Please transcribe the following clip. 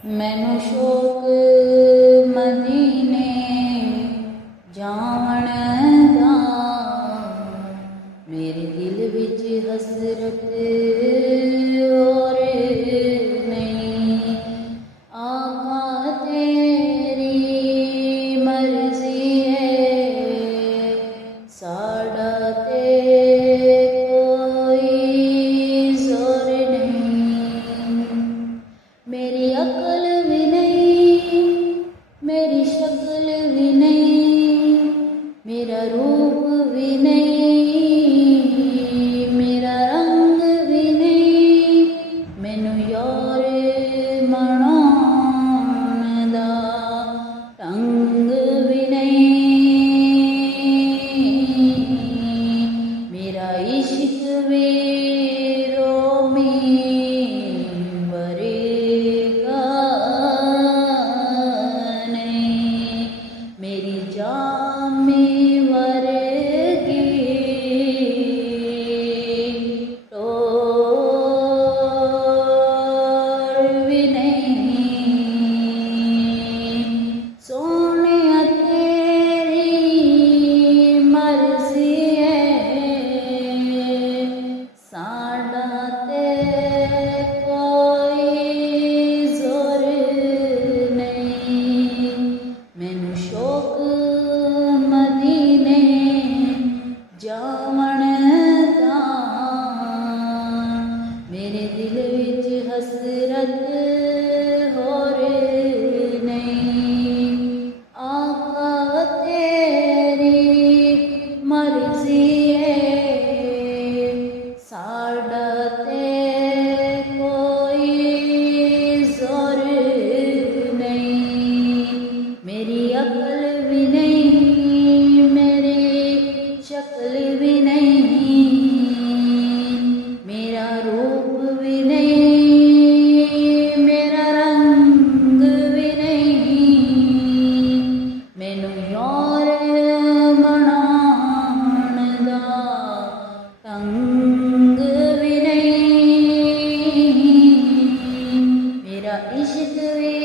मैनू शौक मदीने जावण दा, मेरे दिल विच हसरत और नहीं। आका तेरी मर्जी है, साड़ा ते कोई जोर नहीं। मेरी अकल भी नहीं, मेरी शक्ल भी नहीं, मेरा रूप भी नहीं, मेरा रंग भी नहीं, मैनू यार मनाउण दा ढंग भी नहीं। मेरा इश्क भी रोमी वरेगा नहीं, मेरी जामी वर्गी टोर भी नहीं। सोनिया तेरी मर्जी है, साड़ा ते कोई जोर नहीं। मैनू शौक मदीने जावण दा, मेरे दिल विच हसरत होर नहीं। आका तेरी मर्जी है, साड़ा ते कोई जोर नहीं। मेरी अकल भी नहीं, मेरी शक्ल भी नहीं, मेरा रूप भी नहीं, मेरा रंग भी नहीं, मैनू यार मनाउण दा ढंग भी नहीं। मेरा इश्क भी